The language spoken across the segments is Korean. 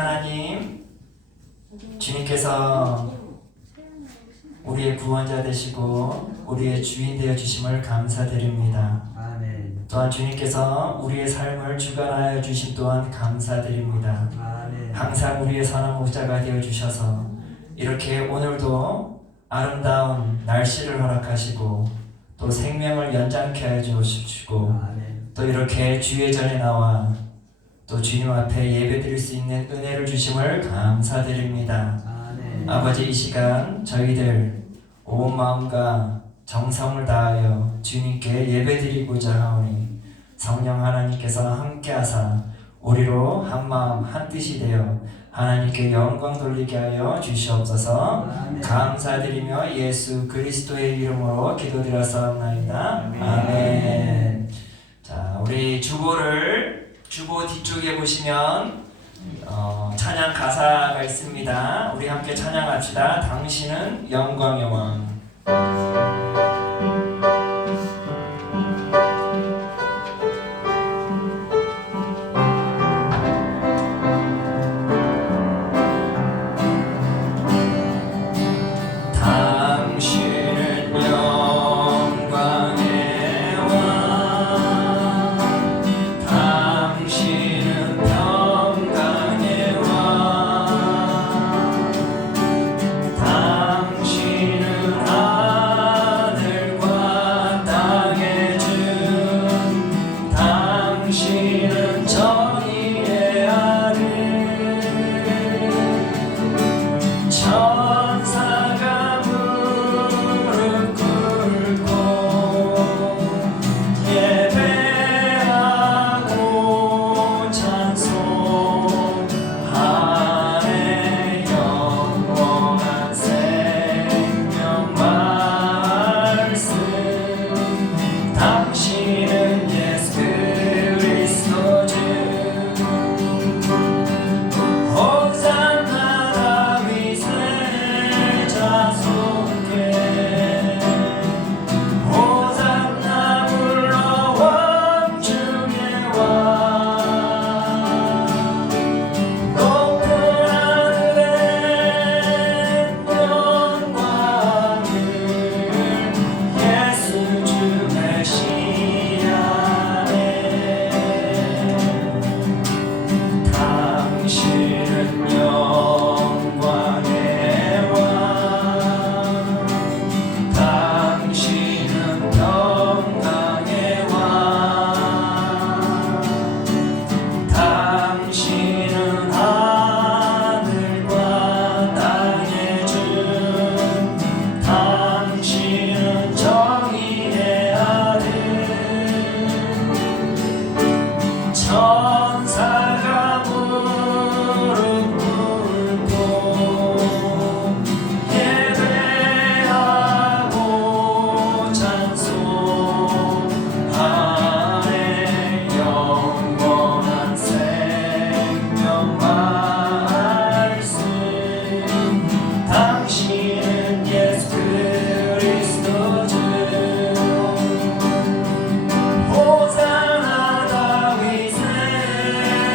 하나님, 주님께서 우리의 구원자 되시고 우리의 주인 되어 주심을 감사드립니다. 아멘. 또한 주님께서 우리의 삶을 주관하여 주심 또한 감사드립니다. 아멘. 항상 우리의 선한 목자가 되어 주셔서 이렇게 오늘도 아름다운 날씨를 허락하시고 또 생명을 연장케 해 주시고 아멘. 또 이렇게 주의 전에 나와 또 주님 앞에 예배드릴 수 있는 은혜를 주심을 감사드립니다. 아멘. 아버지, 이 시간 저희들 온 마음과 정성을 다하여 주님께 예배드리고자 하오니 성령 하나님께서 함께하사 우리로 한 마음 한 뜻이 되어 하나님께 영광 돌리게 하여 주시옵소서. 아멘. 감사드리며 예수 그리스도의 이름으로 기도드렸사옵나이다. 아멘. 아멘. 자, 우리 주보 뒤쪽에 보시면 찬양 가사가 있습니다. 우리 함께 찬양합시다. 당신은 영광의 왕. 당신은 영광의 왕, 당신은 평강의 왕, 당신은 하늘과 땅의 주, 당신은 정의의 아들, 천사가 무릎 꿇고 예배하고 찬송하네. 영원한 생명 말씀, 당신은 예수 그리스도 주. 호산나 다윗의 자손께, 호산나 불러 왕 중의 왕. 높은 하늘에 영광을 예수 주 메시아네. 당신은 영광의 왕, 당신은 평강의 왕, 당신은 하늘과 땅의 주, 당신은 정의의 아들, 천사가 무릎 꿇고 예배하고 찬송하네. 영원한 생명 말씀, 당신은 예수 그리스도 주. 호산나 다윗의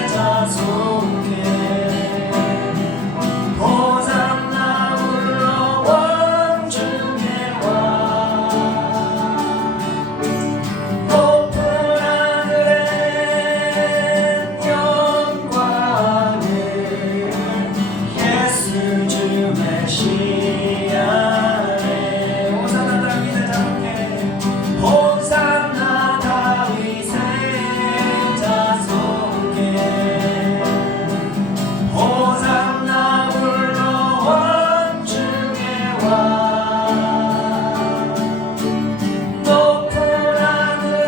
자손께, 호산나 불러 왕 중의 왕. 높은 하늘에 영광을 예수 주 메시아네. 호산나 다윗의 자손께, 호산나 다윗의 자손께, 호산나 불러 왕 중의 왕. 높은 하늘에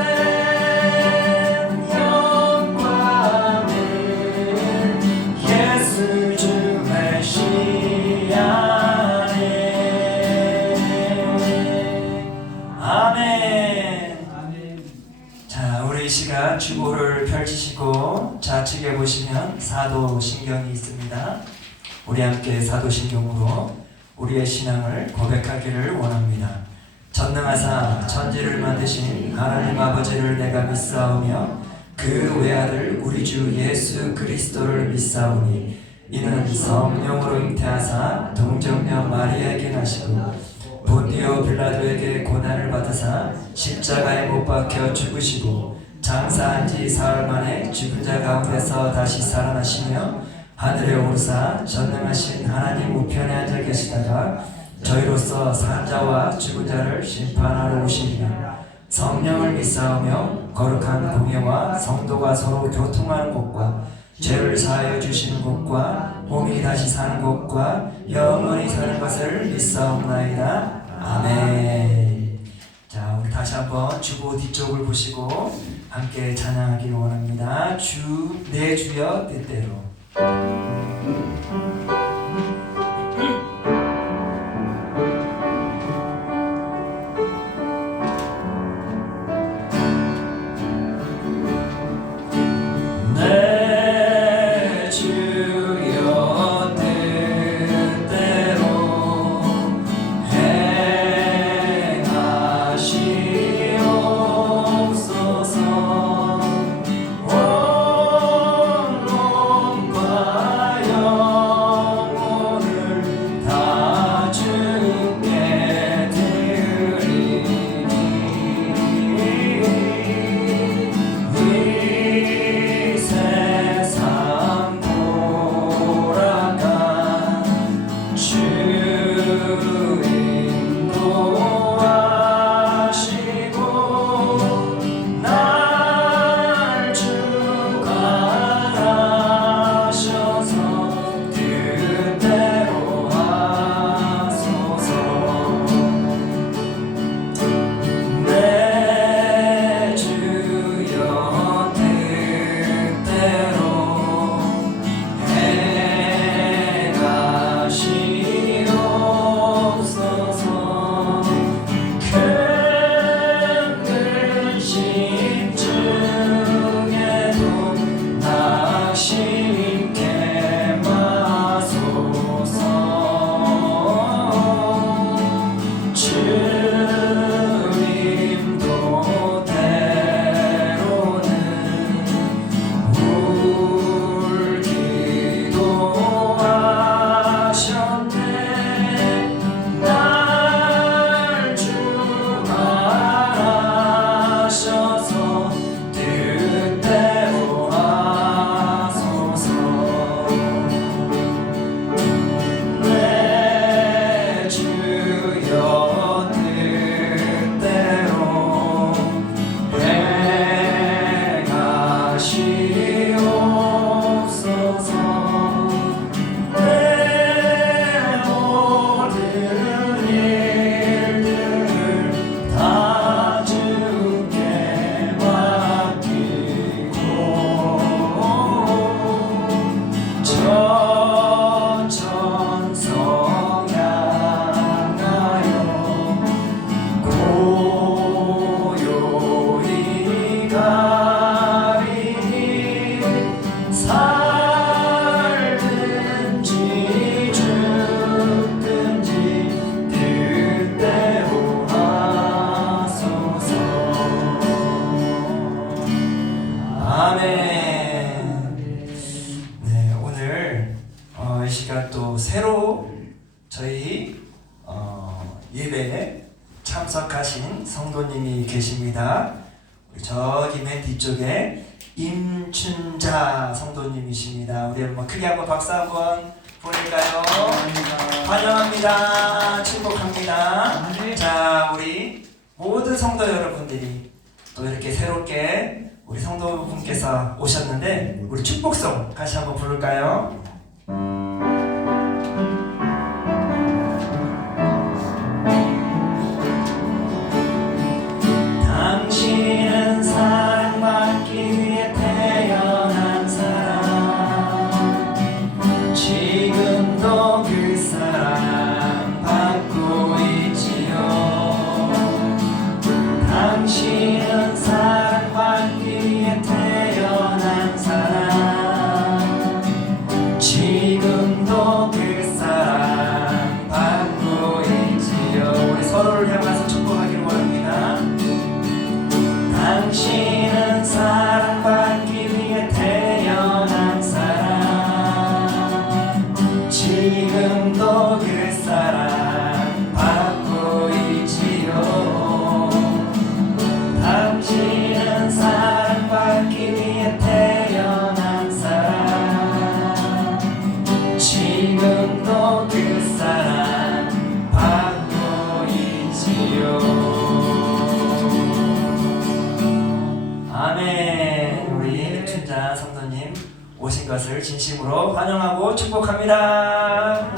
영광을 예수 주 메시아네. 아멘. 아멘. 자, 우리 이 시간 주보를 펼치시고 좌측에 보시면 사도신경이 있습니다. 우리 함께 사도신경으로 우리의 신앙을 고백하기를 원합니다. 전능하사 천지를 만드신 하나님 아버지를 내가 믿사오며 그 외아들 우리 주 예수 그리스도를 믿사오니 이는 성령으로 잉태하사 동정녀 마리아에게 나시고 본디오 빌라도에게 고난을 받으사 십자가에 못 박혀 죽으시고 장사한 지 사흘 만에 죽은 자 가운데서 다시 살아나시며 하늘에 오르사 전능하신 하나님 우편에 앉아 계시다가 저희로서 산 자와 죽은 자를 심판하러 오시리라. 성령을 믿사오며 거룩한 공예와 성도가 서로 교통하는 것과 죄를 사하여 주시는 것과 몸이 다시 사는 것과 영원히 사는 것을 믿사옵나이다. 아멘. 자, 우리 다시 한번 주보 뒤쪽을 보시고 함께 찬양하기를 원합니다. 주, 내 주여 뜻대로. 내 주여 뜻대로 행하시옵소서. 온 몸과 영혼을 다 주께 드리니 이 세상 돌아가 주 인도하시고 날 주관하셔서 뜻대로 하소서. 내 주여 뜻대로 행하시옵소서. 큰 근심 중에도 낙심케 마소서. 주님도 때로는 울기도 하셨네. 날 주관하셔서 뜻대로 하소서. 내 주여 뜻대로 행하시옵소서. 내 모든 일들을 다 주께 맡기고 저 천성 향하여 고요히 가리니 살든지 죽든지 뜻대로 하소서. 아멘. 네, 오늘 이 시간 또 새로 저희 예배에 참석하신 성도님이 계십니다. 우리 저기 맨 뒤쪽에 임춘자 성도님이십니다. 우리 한번 크게 한번 박수 한번 보낼까요? 환영합니다. 축복합니다. 자, 우리 모든 성도 여러분들이 또 이렇게 새롭게 우리 성도분께서 오셨는데 우리 축복송 같이 한번 부를까요? 당신은 사랑받기 위해 태어난 사람, 지금도 그 사랑 받고 있지요. 당신은 사랑받기 위해 태어난 사람, 오신 것을 진심으로 환영하고 축복합니다.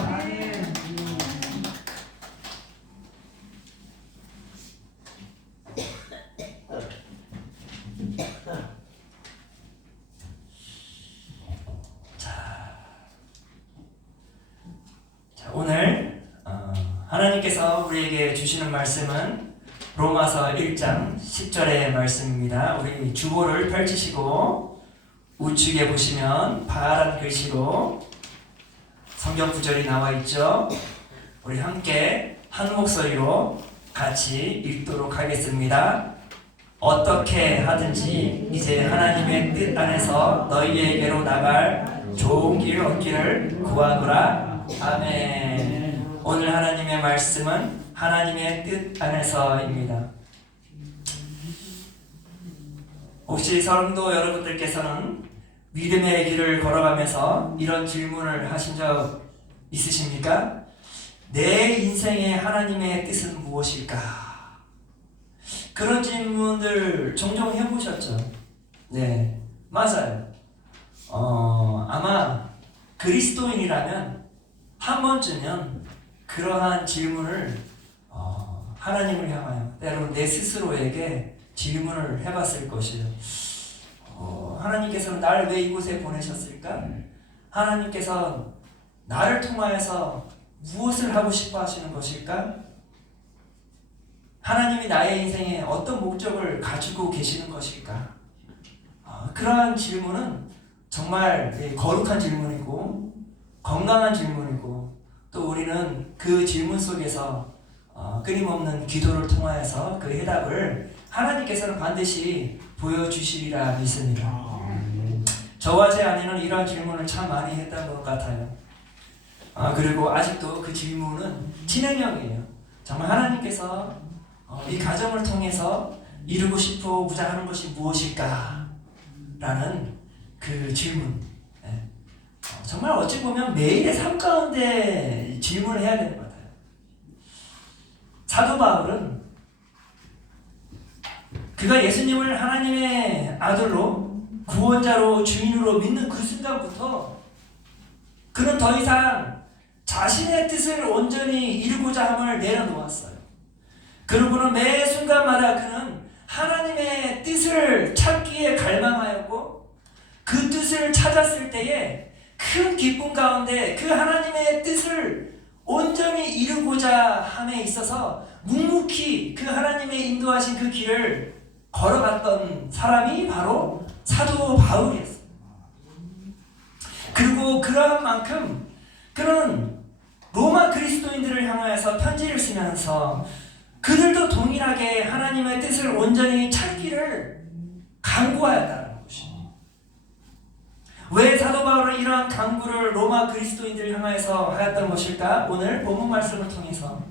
자, 오늘 하나님께서 우리에게 주시는 말씀은 로마서 1장 10절의 말씀입니다. 우리 주보를 펼치시고 우측에 보시면 파란 글씨로 성경 구절이 나와 있죠. 우리 함께 한 목소리로 같이 읽도록 하겠습니다. 어떻게 하든지 이제 하나님의 뜻 안에서 너희에게로 나갈 좋은 길 얻기를 구하노라. 아멘. 오늘 하나님의 말씀은 하나님의 뜻 안에서입니다. 혹시 성도 여러분들께서는 믿음의 길을 걸어가면서 이런 질문을 하신 적 있으십니까? 내 인생의 하나님의 뜻은 무엇일까? 그런 질문들 종종 해보셨죠? 네, 맞아요. 아마 그리스도인이라면 한 번쯤은 그러한 질문을 하나님을 향하여 때로는 내 스스로에게 질문을 해봤을 것이에요. 하나님께서는 나를 왜 이곳에 보내셨을까? 하나님께서 나를 통하여서 무엇을 하고 싶어 하시는 것일까? 하나님이 나의 인생에 어떤 목적을 가지고 계시는 것일까? 그러한 질문은 정말 거룩한 질문이고 건강한 질문이고 또 우리는 그 질문 속에서 끊임없는 기도를 통하여서 그 해답을 하나님께서는 반드시 보여주시리라 믿습니다. 저와 제 아내는 이러한 질문을 참 많이 했던 것 같아요. 그리고 아직도 그 질문은 진행형이에요. 정말 하나님께서 이 가정을 통해서 이루고 싶고자 하는 것이 무엇일까? 라는 그 질문. 정말 어찌 보면 매일의 삶 가운데 질문을 해야 되는 것 같아요. 사도 바울은 그가 예수님을 하나님의 아들로 구원자로 주인으로 믿는 그 순간부터 그는 더 이상 자신의 뜻을 온전히 이루고자 함을 내려놓았어요. 그리고는 매 순간마다 그는 하나님의 뜻을 찾기에 갈망하였고 그 뜻을 찾았을 때에 큰 기쁨 가운데 그 하나님의 뜻을 온전히 이루고자 함에 있어서 묵묵히 그 하나님의 인도하신 그 길을 걸어갔던 사람이 바로 사도 바울이었어요. 그리고 그러한 만큼 그는 로마 그리스도인들을 향하여서 편지를 쓰면서 그들도 동일하게 하나님의 뜻을 온전히 찾기를 간구하였다는 것입니다. 왜 사도 바울은 이러한 간구를 로마 그리스도인들을 향하여서 하였던 것일까? 오늘 본문 말씀을 통해서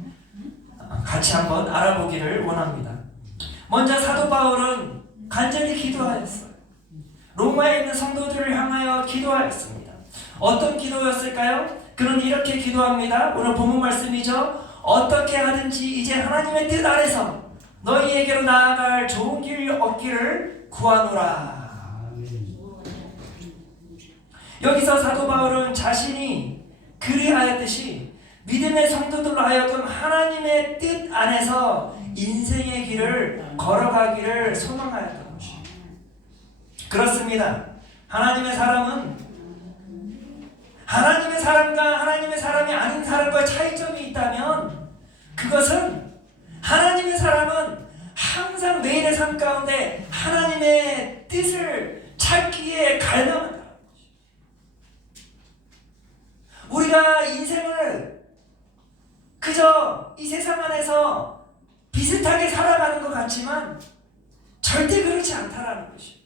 같이 한번 알아보기를 원합니다. 먼저 사도 바울은 간절히 기도하였어요. 로마에 있는 성도들을 향하여 기도하였습니다. 어떤 기도였을까요? 그는 이렇게 기도합니다. 오늘 본문 말씀이죠. 어떻게 하든지 이제 하나님의 뜻 안에서 너희에게로 나아갈 좋은 길 얻기를 구하노라. 여기서 사도 바울은 자신이 그리하였듯이 믿음의 성도들로 하여금 하나님의 뜻 안에서 인생의 길을 걸어가기를 소망하였던 것입니다. 그렇습니다. 하나님의 사람은 하나님의 사람과 하나님의 사람이 아닌 사람과의 차이점이 있다면 그것은 하나님의 사람은 항상 매일의 삶 가운데 하나님의 뜻을 찾기에 갈망한다. 우리가 인생을 그저 이 세상 안에서 비슷하게 살아가는 것 같지만 절대 그렇지 않다라는 것이에요.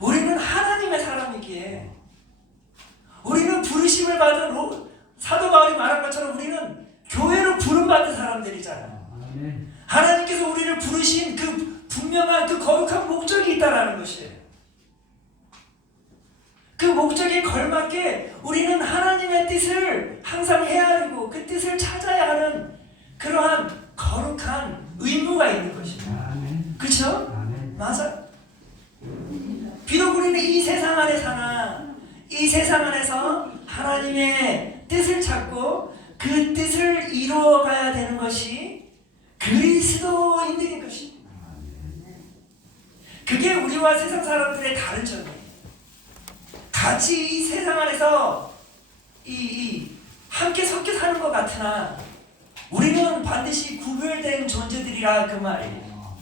우리는 하나님의 사람이기에 우리는 부르심을 받은 사도 바울이 말한 것처럼 우리는 교회로 부름받은 사람들이잖아요. 하나님께서 우리를 부르신 그 분명한 그 거룩한 목적이 있다라는 것이에요. 그 목적에 걸맞게 우리는 하나님의 뜻을 항상 헤아리고 그 뜻을 찾아야 하는 그러한 거룩한 의무가 있는 것입니다. 그렇죠? 맞아. 비록 우리는 이 세상 안에 사나 이 세상 안에서 하나님의 뜻을 찾고 그 뜻을 이루어가야 되는 것이 그리스도인들인 것입니다. 그게 우리와 세상 사람들의 다른 점이에요. 같이 이 세상 안에서 함께 섞여 사는 것 같으나 우리는 반드시 구별된 존재들이라 그 말이에요.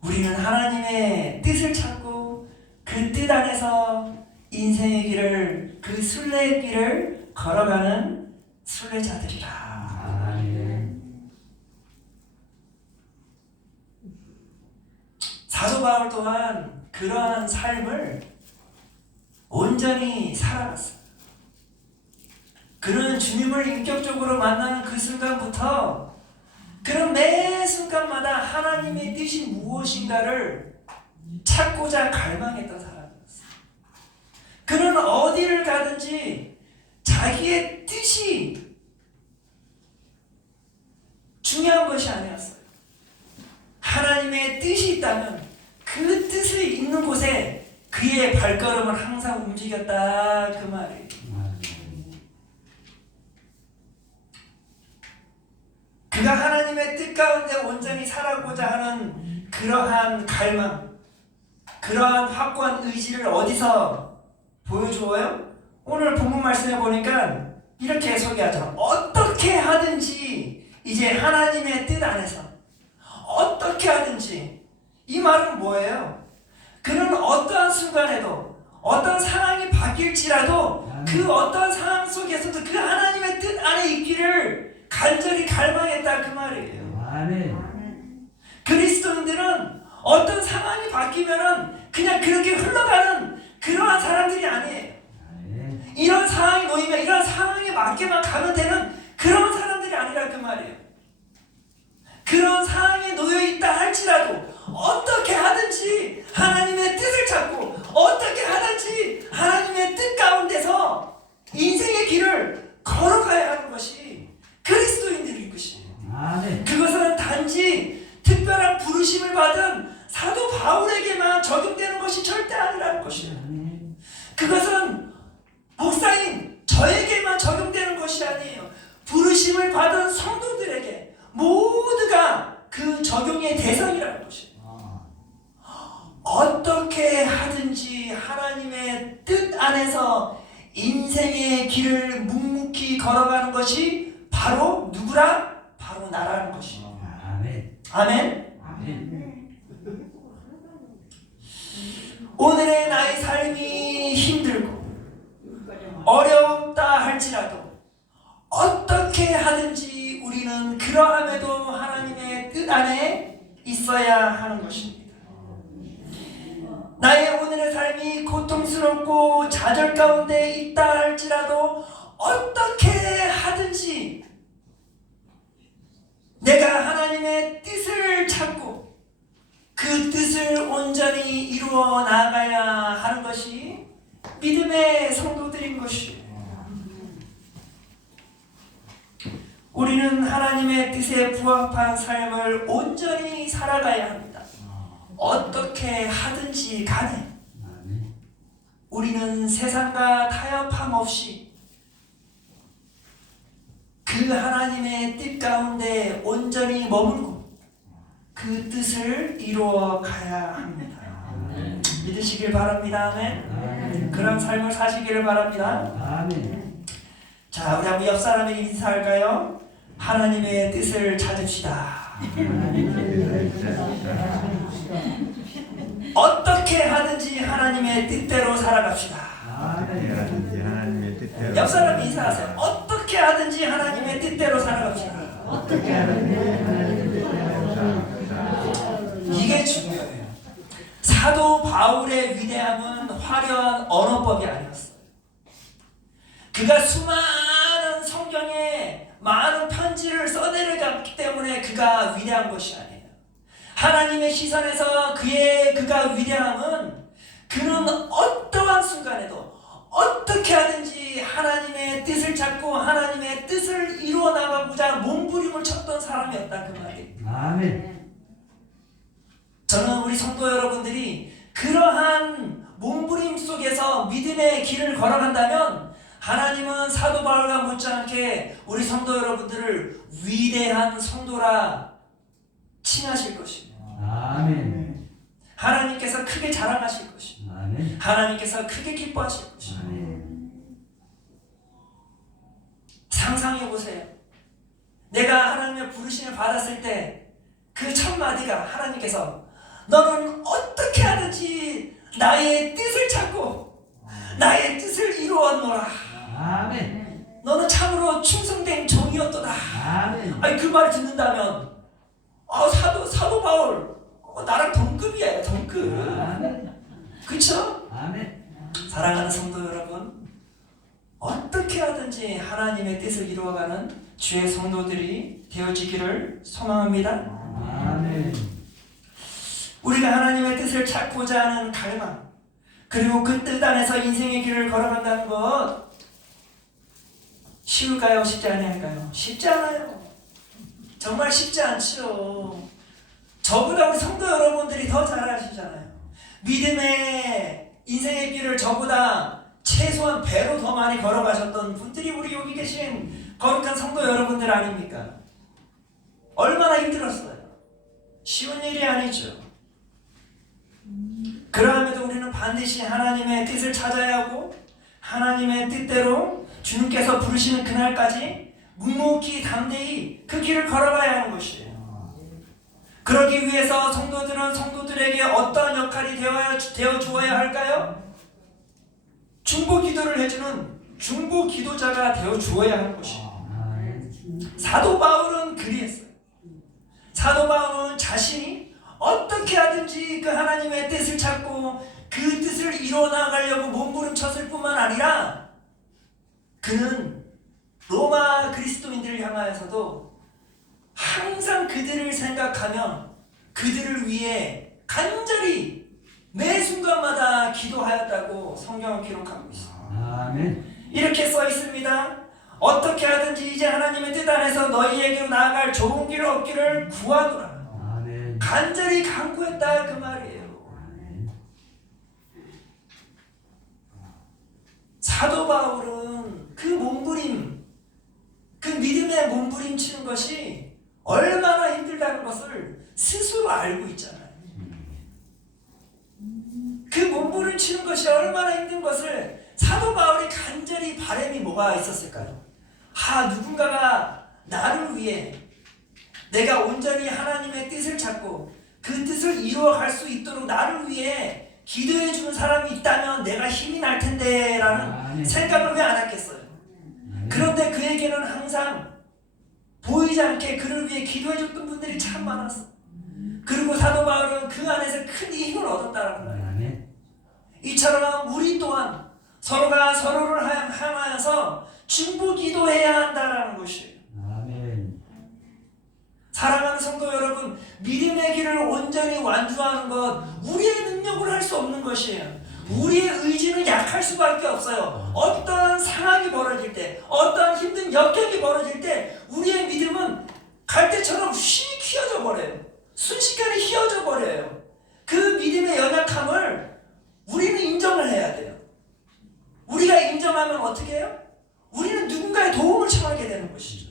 우리는 하나님의 뜻을 찾고 그 뜻 안에서 인생의 길을, 그 순례의 길을 걸어가는 순례자들이라. 사도 바울 또한 그러한 삶을 온전히 살아갔어요. 그는 주님을 인격적으로 만나는 그 순간부터 그는 매 순간마다 하나님의 뜻이 무엇인가를 찾고자 갈망했던 사람이었어요. 그는 어디를 가든지 자기의 뜻이 중요한 것이 아니었어요. 하나님의 뜻이 있다면 그 뜻이 있는 곳에 그의 발걸음은 항상 움직였다 그 말이에요. 그가 하나님의 뜻 가운데 온전히 살아가고자 하는 그러한 갈망, 그러한 확고한 의지를 어디서 보여주어요? 오늘 본문 말씀에 보니까 이렇게 소개하죠. 어떻게 하든지 이제 하나님의 뜻 안에서 어떻게 하든지. 이 말은 뭐예요? 그는 어떠한 순간에도 어떤 상황이 바뀔지라도 그 어떤 상황 속에서도 그 하나님의 뜻 안에 있기를 간절히 갈망했다 그 말이에요. 아멘. 그리스도인들은 어떤 상황이 바뀌면은 그냥 그렇게 흘러가는 그러한 사람들이 아니에요. 이런 상황이 놓이면 이런 상황에 맞게만 가면 되는 그런 사람들이 아니라 그 말이에요. 그런 상황에 놓여있다 할지라도 어떻게 하든지 하나님의 뜻을 찾고 어떻게 하든지 하나님의 뜻 가운데서 인생의 길을 걸어가야 하는 것이 그리스도인들인 것이에요. 그것은 단지 특별한 부르심을 받은 사도 바울에게만 적용되는 것이 절대 아니라는 것이에요. 그것은 목사인 저에게만 적용되는 것이 아니에요. 부르심을 받은 성도들에게 모두가 그 적용의 대상이라는 것이에요. 어떻게 하든지 하나님의 뜻 안에서 인생의 길을 묵묵히 걸어가는 것이 바로 누구라? 바로 나라는 것이에요. 아멘. 아멘. 아멘. 오늘의 나의 삶이 힘들고 어렵다 할지라도 어떻게 하든지 우리는 그러함에도 하나님의 뜻 안에 있어야 하는 것입니다. 나의 오늘의 삶이 고통스럽고 좌절 가운데 있다 할지라도 어떻게 하든지 내가 하나님의 뜻을 찾고 그 뜻을 온전히 이루어 나가야 하는 것이 믿음의 성도들인 것이에요. 우리는 하나님의 뜻에 부합한 삶을 온전히 살아가야 합니다. 어떻게 하든지 간에 우리는 세상과 타협함 없이 그 하나님의 뜻 가운데 온전히 머물고 그 뜻을 이루어 가야 합니다. 믿으시길 바랍니다. 아멘. 그런 삶을 사시기를 바랍니다. 아멘. 자, 우리 한번 옆 사람에게 인사할까요? 하나님의 뜻을 찾읍시다. 어떻게 하든지 하나님의 뜻대로 살아갑시다. 옆 사람 인사하세요. 어떻게 하든지 하나님의 뜻대로 살아갑시다. 이게 중요해요. 사도 바울의 위대함은 화려한 언어법이 아니었어요. 그가 수많은 성경에 많은 편지를 써내려갔기 때문에 그가 위대한 것이 아니에요. 하나님의 시선에서 그가 위대함은 그는 어떠한 순간에도 어떻게 하든지 하나님의 뜻을 찾고 하나님의 뜻을 이루어 나가고자 몸부림을 쳤던 사람이었다 그 말이에요. 아멘. 저는 우리 성도 여러분들이 그러한 몸부림 속에서 믿음의 길을 걸어간다면 하나님은 사도 바울과 못지않게 우리 성도 여러분들을 위대한 성도라 칭하실 것입니다. 아멘. 하나님께서 크게 자랑하실 것입니다. 아멘. 하나님께서 크게 기뻐하실 것입니다. 아멘. 상상해 보세요. 내가 하나님의 부르심을 받았을 때 그 첫 마디가 하나님께서 너는 어떻게 하든지 나의 뜻을 찾고 나의 뜻을 이루었노라. 아멘. 너는 참으로 충성된 종이었도다. 아멘. 아니 그 말을 듣는다면 사도 바울 나랑 동급이야. 동급. 아멘. 그쵸? 아멘. 사랑하는 성도 여러분, 어떻게 하든지 하나님의 뜻을 이루어가는 주의 성도들이 되어지기를 소망합니다. 아멘. 우리가 하나님의 뜻을 찾고자 하는 갈망, 그리고 그 뜻 안에서 인생의 길을 걸어간다는 것 쉬울까요? 쉽지 아니할까요? 쉽지 않아요. 정말 쉽지 않죠. 저보다 우리 성도 여러분들이 더 잘 아시잖아요. 믿음의 인생의 길을 저보다 최소한 배로 더 많이 걸어가셨던 분들이 우리 여기 계신 거룩한 성도 여러분들 아닙니까? 얼마나 힘들었어요. 쉬운 일이 아니죠. 그러함에도 우리는 반드시 하나님의 뜻을 찾아야 하고 하나님의 뜻대로 주님께서 부르시는 그날까지 묵묵히 담대히 그 길을 걸어가야 하는 것이에요. 그러기 위해서 성도들은 성도들에게 어떠한 역할이 되어 주어야 할까요? 중보 기도를 해주는 중보 기도자가 되어 주어야 하는 것이에요. 사도 바울은 그리했어요. 사도 바울은 자신이 어떻게 하든지 그 하나님의 뜻을 찾고 그 뜻을 이뤄나가려고 몸부림쳤을 뿐만 아니라 그는 로마 그리스도인들을 향하여서도 항상 그들을 생각하며 그들을 위해 간절히 매 순간마다 기도하였다고 성경은 기록하고 있습니다. 아멘. 이렇게 써 있습니다. 어떻게 하든지 이제 하나님의 뜻 안에서 너희에게로 나아갈 좋은 길을 얻기를 구하노라. 아멘. 간절히 간구했다 그 말이에요. 아멘. 사도 바울은 그 몸부림, 그 믿음의 몸부림치는 것이 얼마나 힘들다는 것을 스스로 알고 있잖아요. 그 몸부림치는 것이 얼마나 힘든 것을 사도 바울이 간절히 바람이 뭐가 있었을까요? 누군가가 나를 위해 내가 온전히 하나님의 뜻을 찾고 그 뜻을 이루어갈 수 있도록 나를 위해 기도해 주는 사람이 있다면 내가 힘이 날 텐데 라는 생각을 왜 안 했겠어요? 그런데 그에게는 항상 보이지 않게 그를 위해 기도해 줬던 분들이 참 많았어. 그리고 사도 바울은 그 안에서 큰 힘을 얻었다는 거예요. 이처럼 우리 또한 서로가 서로를 향하여서 중보 기도해야 한다는 것이에요. 아멘. 사랑하는 성도 여러분, 믿음의 길을 온전히 완주하는 것 우리의 능력으로 할 수 없는 것이에요. 우리의 의지는 약할 수밖에 없어요. 어떤 상황이 벌어질 때, 어떤 힘든 역경이 벌어질 때 우리의 믿음은 갈대처럼 휙 휘어져 버려요. 순식간에 휘어져 버려요. 그 믿음의 연약함을 우리는 인정을 해야 돼요. 우리가 인정하면 어떻게 해요? 우리는 누군가의 도움을 청하게 되는 것이죠.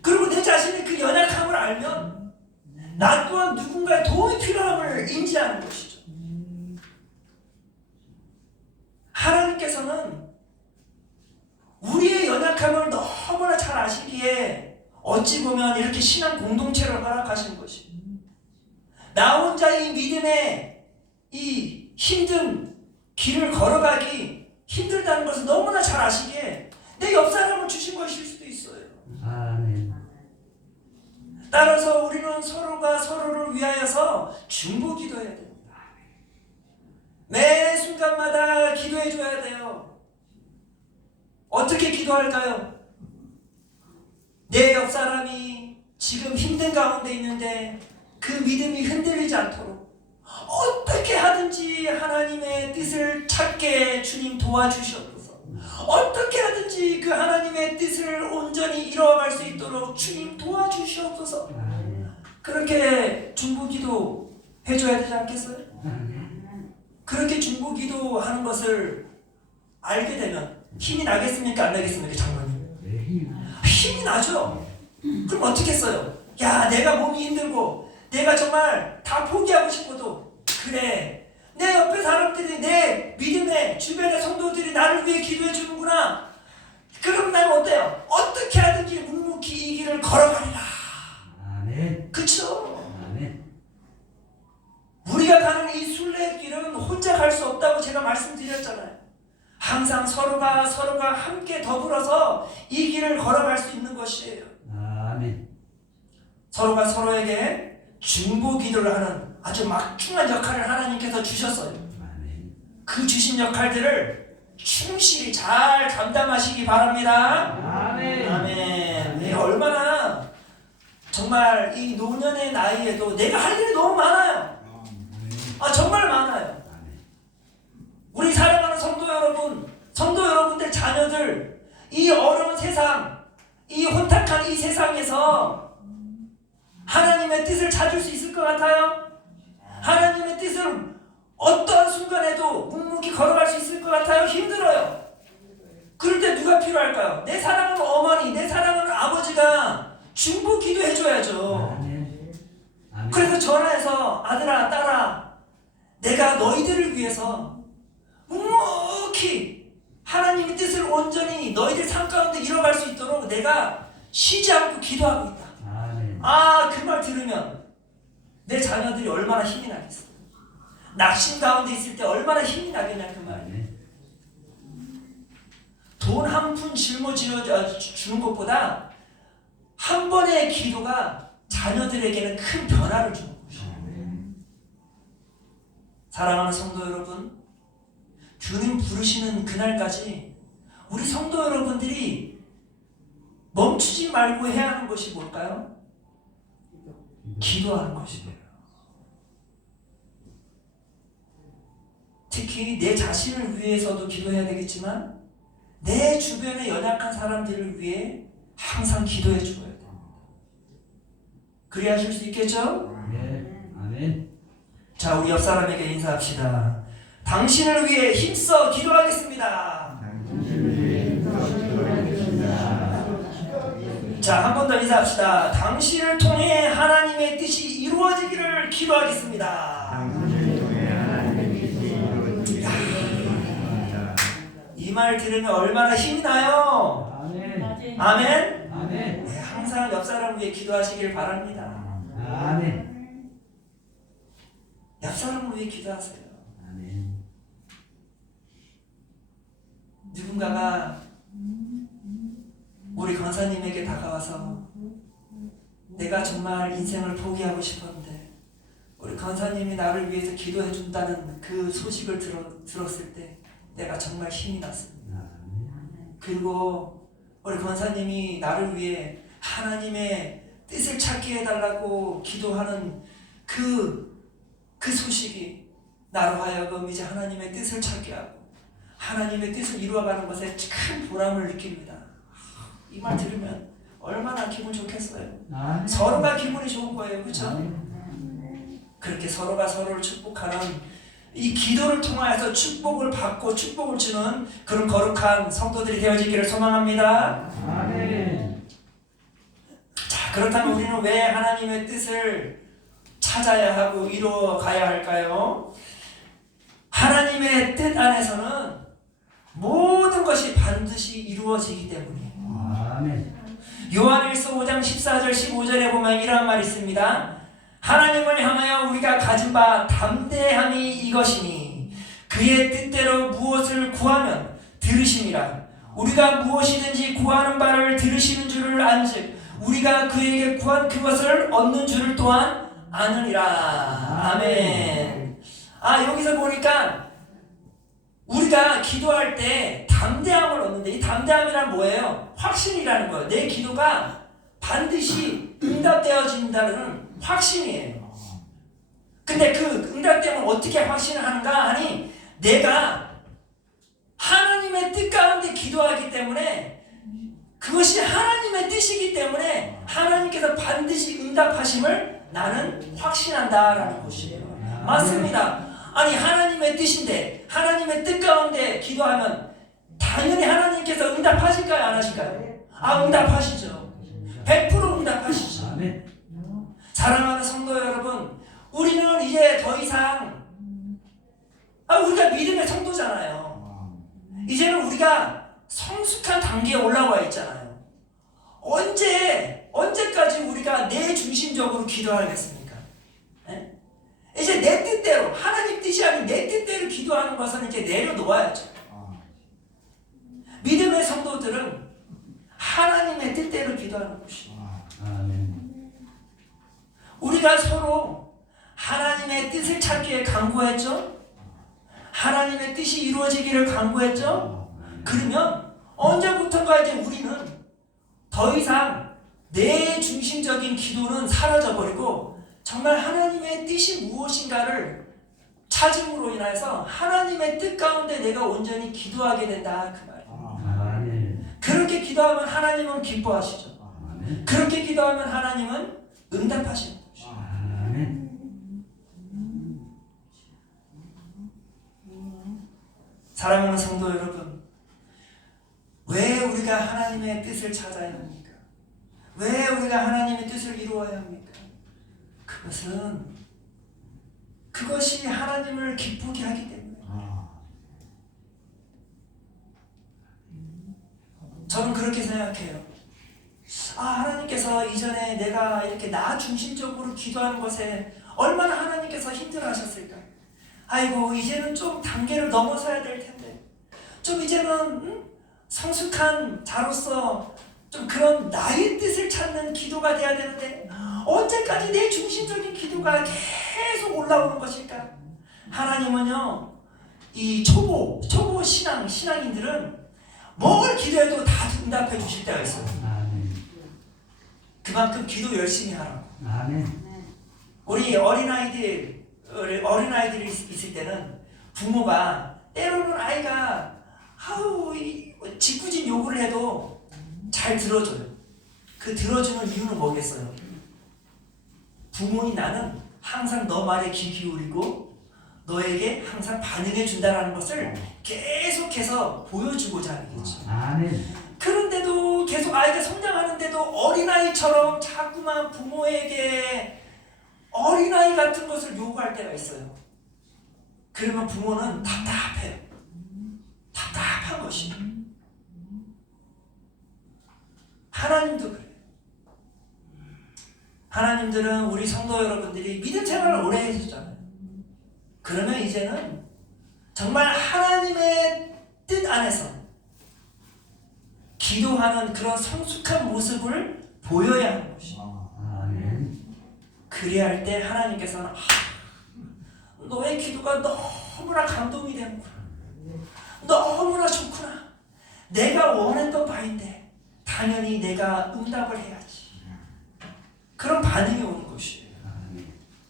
그리고 내 자신이 그 연약함을 알면 나 또한 누군가의 도움이 필요함을 인지하는 것이죠. 하나님께서는 우리의 연약함을 너무나 잘 아시기에 어찌 보면 이렇게 신앙 공동체를 허락하신 것이에요. 나 혼자 이 믿음의 이 힘든 길을 걸어가기 힘들다는 것을 너무나 잘 아시기에 내 옆 사람을 주신 것일 수도 있어요. 아멘. 따라서 우리는 서로가 서로를 위하여서 중보 기도해야 됩니다. 매 순간마다 기도해 줘야 돼요. 어떻게 기도할까요? 내 옆 사람이 지금 힘든 가운데 있는데 그 믿음이 흔들리지 않도록 어떻게 하든지 하나님의 뜻을 찾게 주님 도와주시옵소서. 어떻게 하든지 그 하나님의 뜻을 온전히 이루어갈 수 있도록 주님 도와주시옵소서. 그렇게 중보기도 해줘야 되지 않겠어요? 그렇게 중보기도 하는 것을 알게 되면 힘이 나겠습니까? 안 나겠습니까? 장로님? 힘이 나죠. 그럼 어떻게 했어요? 야, 내가 몸이 힘들고 내가 정말 다 포기하고 싶어도 그래, 내 옆에 사람들이, 내 믿음의 주변의 성도들이 나를 위해 기도해 주는구나. 그럼 나는 어때요? 어떻게 하든지 묵묵히 이 길을 걸어가리라. 아멘. 그쵸? 아멘. 우리가 가는 이 순례길은 혼자 갈 수 없다고 제가 말씀드렸잖아요. 항상 서로가 함께 더불어서 이 길을 걸어갈 수 있는 것이에요. 아멘. 서로가 서로에게 중보 기도를 하는 아주 막중한 역할을 하나님께서 주셨어요. 아멘. 그 주신 역할들을 충실히 잘 감당하시기 바랍니다. 아멘. 아멘. 네, 얼마나 정말 이 노년의 나이에도 내가 할 일이 너무 많아요. 정말 많아요. 우리 사랑하는 성도 여러분들 자녀들, 이 어려운 세상, 이 혼탁한 이 세상에서 하나님의 뜻을 찾을 수 있을 것 같아요? 하나님의 뜻을 어떠한 순간에도 묵묵히 걸어갈 수 있을 것 같아요? 힘들어요. 그럴 때 누가 필요할까요? 내 사랑하는 어머니, 내 사랑하는 아버지가 중보 기도해줘야죠. 아멘. 아멘. 그래서 전화해서 아들아, 딸아, 내가 너희들을 위해서 묵묵히 하나님의 뜻을 온전히 너희들 삶 가운데 이뤄갈 수 있도록 내가 쉬지 않고 기도하고 있다. 아멘. 그 말 들으면 내 자녀들이 얼마나 힘이 나겠어. 낙심 가운데 있을 때 얼마나 힘이 나겠냐 그 말이에요. 돈 한 푼 짊어져 주는 것보다 한 번의 기도가 자녀들에게는 큰 변화를 주는 것이에요. 사랑하는 성도 여러분, 주님 부르시는 그날까지 우리 성도 여러분들이 멈추지 말고 해야 하는 것이 뭘까요? 기도하는 것이에요. 특히 내 자신을 위해서도 기도해야 되겠지만 내 주변의 연약한 사람들을 위해 항상 기도해 주어야 됩니다. 그래야 하실 수 있겠죠? 아멘. 아멘. 자, 우리 옆 사람에게 인사합시다. 당신을 위해 힘써 기도하겠습니다. 자, 한 번 더 인사합시다. 당신을 통해 하나님의 뜻이 이루어지기를 기도하겠습니다. 이 말 들으면 얼마나 힘이 나요? 아멘. 아멘? 아멘. 네, 항상 옆 사람 위해 기도하시길 바랍니다. 아멘. 옆 사람을 위해 기도하세요. 아멘. 누군가가 우리 권사님에게 다가와서 내가 정말 인생을 포기하고 싶었는데 우리 권사님이 나를 위해서 기도해 준다는 그 소식을 들었을 때 내가 정말 힘이 났습니다. 그리고 우리 권사님이 나를 위해 하나님의 뜻을 찾게 해달라고 기도하는 그 소식이 나로 하여금 이제 하나님의 뜻을 찾게 하고 하나님의 뜻을 이루어가는 것에 큰 보람을 느낍니다. 이 말 들으면 얼마나 기분 좋겠어요. 아멘. 서로가 기분이 좋은 거예요. 그렇죠? 아멘. 그렇게 서로가 서로를 축복하는 이 기도를 통하여서 축복을 받고 축복을 주는 그런 거룩한 성도들이 되어지기를 소망합니다. 아멘. 자, 그렇다면 우리는 왜 하나님의 뜻을 찾아야 하고 이루어 가야 할까요? 하나님의 뜻 안에서는 모든 것이 반드시 이루어지기 때문이에요. 아멘. 요한일서 5장 14절 15절에 보면 이런 말이 있습니다. 하나님을 향하여 우리가 가진 바 담대함이 이것이니 그의 뜻대로 무엇을 구하면 들으심이라. 우리가 무엇이든지 구하는 바를 들으시는 줄을 안즉 우리가 그에게 구한 그것을 얻는 줄을 또한 아느니라. 아멘. 여기서 보니까 우리가 기도할 때 담대함을 얻는데 이 담대함이란 뭐예요? 확신이라는 거예요. 내 기도가 반드시 응답되어진다는 확신이에요. 근데 그 응답되면 어떻게 확신을 하는가 하니 내가 하나님의 뜻 가운데 기도하기 때문에 그것이 하나님의 뜻이기 때문에 하나님께서 반드시 응답하심을 나는 확신한다라는 것이에요. 맞습니다. 아니 하나님의 뜻인데 하나님의 뜻 가운데 기도하면 당연히 하나님께서 응답하실까요? 안 하실까요? 응답하시죠. 100% 응답하시죠. 아멘. 사랑하는 성도 여러분, 우리는 이제 더 이상 우리가 믿음의 성도잖아요. 이제는 우리가 성숙한 단계에 올라와 있잖아요. 언제까지 우리가 내 중심적으로 기도하겠습니까? 네? 이제 내 뜻대로, 하나님 뜻이 아닌 내 뜻대로 기도하는 것은 이제 내려놓아야죠. 믿음의 성도들은 하나님의 뜻대로 기도하는 것이에요. 아멘. 우리가 서로 하나님의 뜻을 찾기에 간구했죠. 하나님의 뜻이 이루어지기를 간구했죠. 그러면 언제부턴가 이제 우리는 더 이상 내 중심적인 기도는 사라져버리고 정말 하나님의 뜻이 무엇인가를 찾음으로 인해서 하나님의 뜻 가운데 내가 온전히 기도하게 된다 그 말이에요. 아멘. 그렇게 기도하면 하나님은 기뻐하시죠. 아멘. 그렇게 기도하면 하나님은 응답하시는 것이죠. 아멘. 사랑하는 성도 여러분, 왜 우리가 하나님의 뜻을 찾아야 합니까? 왜 우리가 하나님의 뜻을 이루어야 합니까? 그것이 하나님을 기쁘게 하기 때문에. 저는 그렇게 생각해요. 하나님께서 이전에 내가 이렇게 나 중심적으로 기도하는 것에 얼마나 하나님께서 힘들어하셨을까? 아이고 이제는 좀 단계를 넘어서야 될 텐데, 좀 이제는 성숙한 자로서 좀 그런 나의 뜻을 찾는 기도가 돼야 되는데 언제까지 내 중심적인 기도가 계속 올라오는 것일까? 하나님은요, 이 초보 신앙인들은 뭘 기도해도 다 응답해 주실 때가 있어요. 아멘. 그만큼 기도 열심히 하라고. 아멘. 우리 어린아이들이 있을 때는 부모가 때로는 아이가 짓궂은 요구를 해도 잘 들어줘요. 그 들어주는 이유는 뭐겠어요? 부모인 나는 항상 너 말에 귀 기울이고 너에게 항상 반응해 준다라는 것을 계속해서 보여주고자 하는 거죠. 아멘. 그런데도 계속 아이가 성장하는데도 어린아이처럼 자꾸만 부모에게 어린아이 같은 것을 요구할 때가 있어요. 그러면 부모는 답답해요. 답답한 것이에요. 하나님도 그래요. 하나님들은 우리 성도 여러분들이 믿음 생활을 오래 해주잖아요. 그러면 이제는 정말 하나님의 뜻 안에서 기도하는 그런 성숙한 모습을 보여야 하는 것이에요. 아멘. 그래야 할 때 하나님께서는 너의 기도가 너무나 감동이 되는구나. 너무나 좋구나. 내가 원했던 바인데 당연히 내가 응답을 해야지. 그런 반응이 오는 것이에요.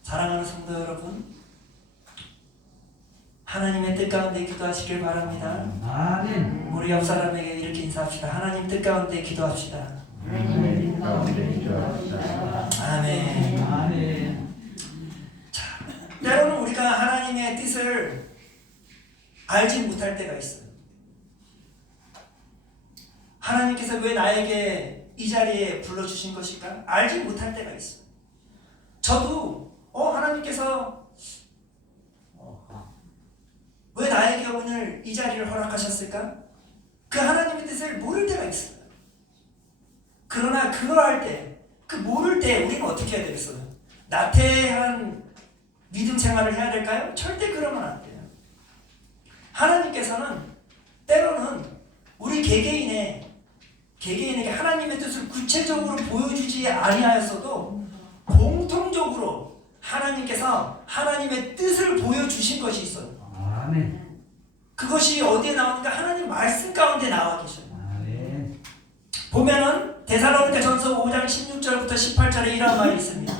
사랑하는 성도 여러분, 하나님의 뜻 가운데 기도하시길 바랍니다. 아멘. 우리 옆 사람에게 이렇게 인사합시다. 하나님 뜻 가운데 기도합시다. 하나님 가운데 기도합시다. 아멘. 아멘. 때로는 우리가 하나님의 뜻을 알지 못할 때가 있어요. 하나님께서 왜 나에게 이 자리에 불러주신 것일까? 알지 못할 때가 있어요. 저도 하나님께서 왜 나에게 오늘 이 자리를 허락하셨을까? 그 하나님의 뜻을 모를 때가 있어요. 그러나 그러할 때, 그 모를 때 우리는 어떻게 해야 되겠어요? 나태한 믿음 생활을 해야 될까요? 절대 그러면 안 돼요. 하나님께서는 때로는 우리 개개인에게 하나님의 뜻을 구체적으로 보여주지 아니하였어도 공통적으로 하나님께서 하나님의 뜻을 보여주신 것이 있어요. 아멘. 그것이 어디에 나오는가? 하나님 말씀 가운데 나와 계셔요. 아멘. 보면은 데살로니가전서 5장 16절부터 18절에 이런 말이 있습니다.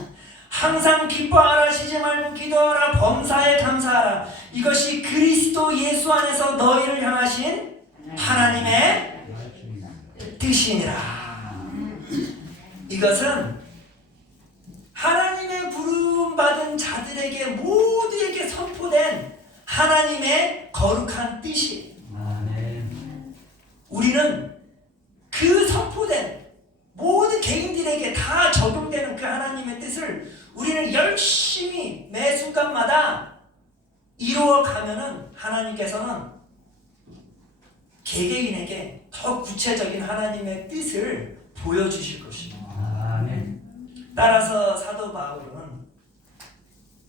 항상 기뻐하라, 쉬지 말고 기도하라, 범사에 감사하라. 이것이 그리스도 예수 안에서 너희를 향하신 하나님의 뜻이니라. 이것은 하나님의 구원받은 자들에게 모두에게 선포된 하나님의 거룩한 뜻이, 아멘. 우리는 그 선포된 모든 개인들에게 다 적용되는 그 하나님의 뜻을 우리는 열심히 매 순간마다 이루어가면은 하나님께서는 개개인에게 더 구체적인 하나님의 뜻을 보여주실 것입니다. 아멘. 따라서 사도 바울은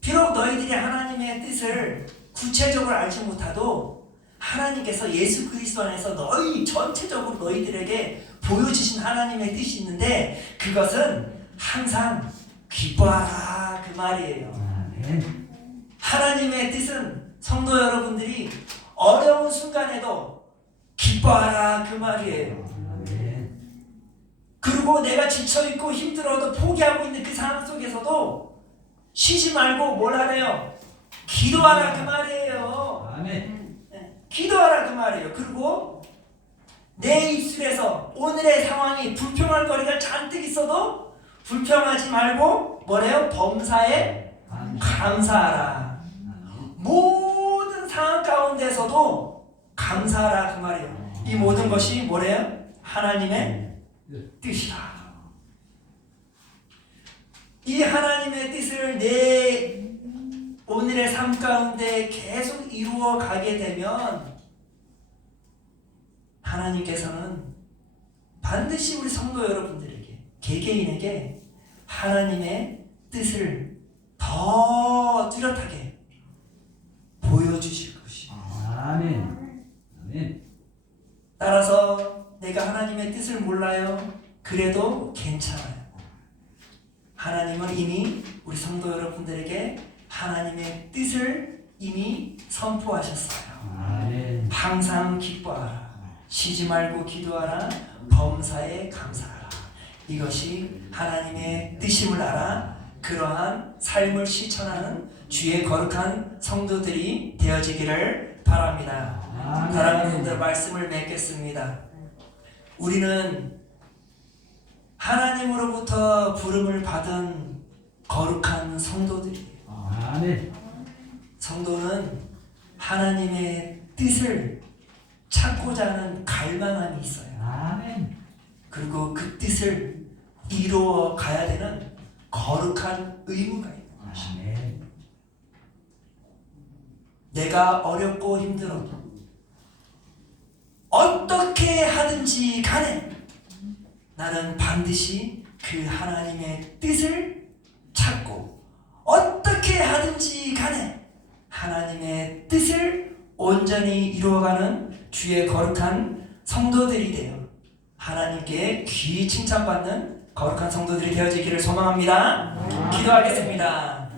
비록 너희들이 하나님의 뜻을 구체적으로 알지 못하도 하나님께서 예수 그리스도 안에서 너희 전체적으로 너희들에게 보여주신 하나님의 뜻이 있는데 그것은 항상 기뻐하라 그 말이에요. 아멘. 하나님의 뜻은 성도 여러분들이 어려운 순간에도 기뻐하라 그 말이에요. 아멘. 그리고 내가 지쳐있고 힘들어도 포기하고 있는 그 상황 속에서도 쉬지 말고 뭘 하래요? 기도하라 그 말이에요. 아멘. 기도하라 그 말이에요. 그리고 내 입술에서 오늘의 상황이 불평할 거리가 잔뜩 있어도 불평하지 말고 뭐래요? 범사에 감사하라. 모든 상황 가운데서도 감사하라 그 말이에요. 이 모든 것이 뭐래요? 하나님의 뜻이다. 이 하나님의 뜻을 내 오늘의 삶 가운데 계속 이루어 가게 되면 하나님께서는 반드시 우리 성도 여러분들에게 개개인에게 하나님의 뜻을 더 뚜렷하게 보여주실 것이에요. 아멘. 아멘. 따라서 내가 하나님의 뜻을 몰라요. 그래도 괜찮아요. 하나님은 이미 우리 성도 여러분들에게 하나님의 뜻을 이미 선포하셨어요. 아멘. 항상 기뻐하라. 쉬지 말고 기도하라. 범사에 감사하라. 이것이 하나님의 뜻임을 알아 그러한 삶을 실천하는 주의 거룩한 성도들이 되어지기를 바랍니다. 사랑하는 분들 말씀을 맺겠습니다. 우리는 하나님으로부터 부름을 받은 거룩한 성도들이에요. 아멘. 성도는 하나님의 뜻을 찾고자 하는 갈망함이 있어요. 아멘. 그리고 그 뜻을 이루어 가야 되는 거룩한 의무가 있는 것입니다. 아멘. 내가 어렵고 힘들어도 어떻게 하든지 간에 나는 반드시 그 하나님의 뜻을 찾고 어떻게 하든지 간에 하나님의 뜻을 온전히 이루어가는 주의 거룩한 성도들이 되어 하나님께 귀히 칭찬받는 거룩한 성도들이 되어지기를 소망합니다. 기도하겠습니다.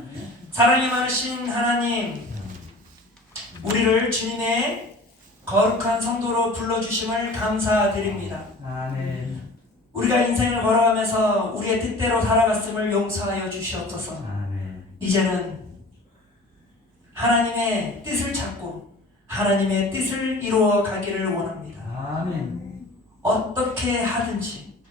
사랑이 많으신 하나님, 우리를 주님의 거룩한 성도로 불러주심을 감사드립니다. 아멘. 우리가 인생을 걸어가면서 우리의 뜻대로 살아갔음을 용서하여 주시옵소서. 아멘. 이제는 하나님의 뜻을 찾고 하나님의 뜻을 이루어 가기를 원합니다. 아멘. 어떻게 하든지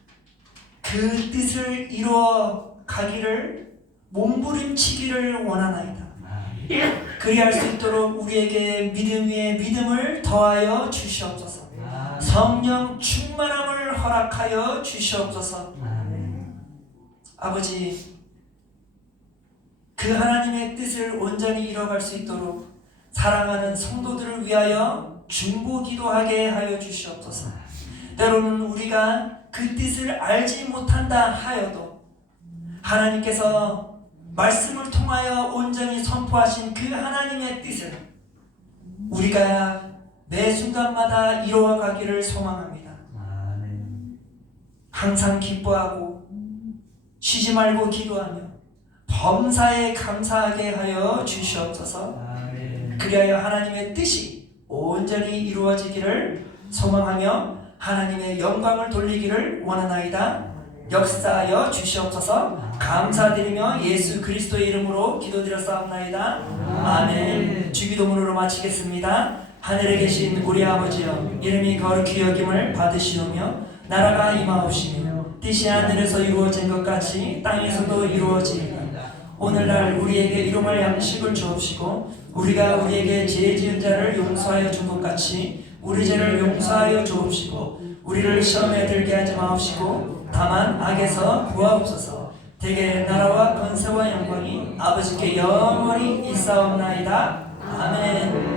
그 뜻을 이루어 가기를 몸부림치기를 원하나이다. 아멘. 그리할 수 있도록 우리에게 믿음 위에 믿음을 더하여 주시옵소서. 아멘. 성령 충만함을 허락하여 주시옵소서. 아멘. 아버지, 그 하나님의 뜻을 온전히 이뤄갈 수 있도록 사랑하는 성도들을 위하여 중보기도하게 하여 주시옵소서. 때로는 우리가 그 뜻을 알지 못한다 하여도 하나님께서 말씀을 통하여 온전히 선포하신 그 하나님의 뜻을 우리가 매 순간마다 이루어 가기를 소망합니다. 아멘. 항상 기뻐하고 쉬지 말고 기도하며 범사에 감사하게 하여 주시옵소서. 아멘. 그리하여 하나님의 뜻이 온전히 이루어지기를 소망하며 하나님의 영광을 돌리기를 원하나이다. 역사하여 주시옵소서. 감사드리며 예수 그리스도의 이름으로 기도드렸사옵나이다. 아멘. 주기도문으로 마치겠습니다. 하늘에 계신 우리 아버지여, 이름이 거룩히 여김을 받으시오며 나라가 임하옵시며 뜻이 하늘에서 이루어진 것 같이 땅에서도 이루어지리라. 오늘날 우리에게 일용할 양식을 주옵시고 우리가 우리에게 죄 지은 자를 용서하여 준 것 같이 우리 죄를 용서하여 주옵시고 우리를 시험에 들게 하지 마옵시고 다만 악에서 구하옵소서. 대개 나라와 권세와 영광이 아버지께 영원히 있사옵나이다. 아멘.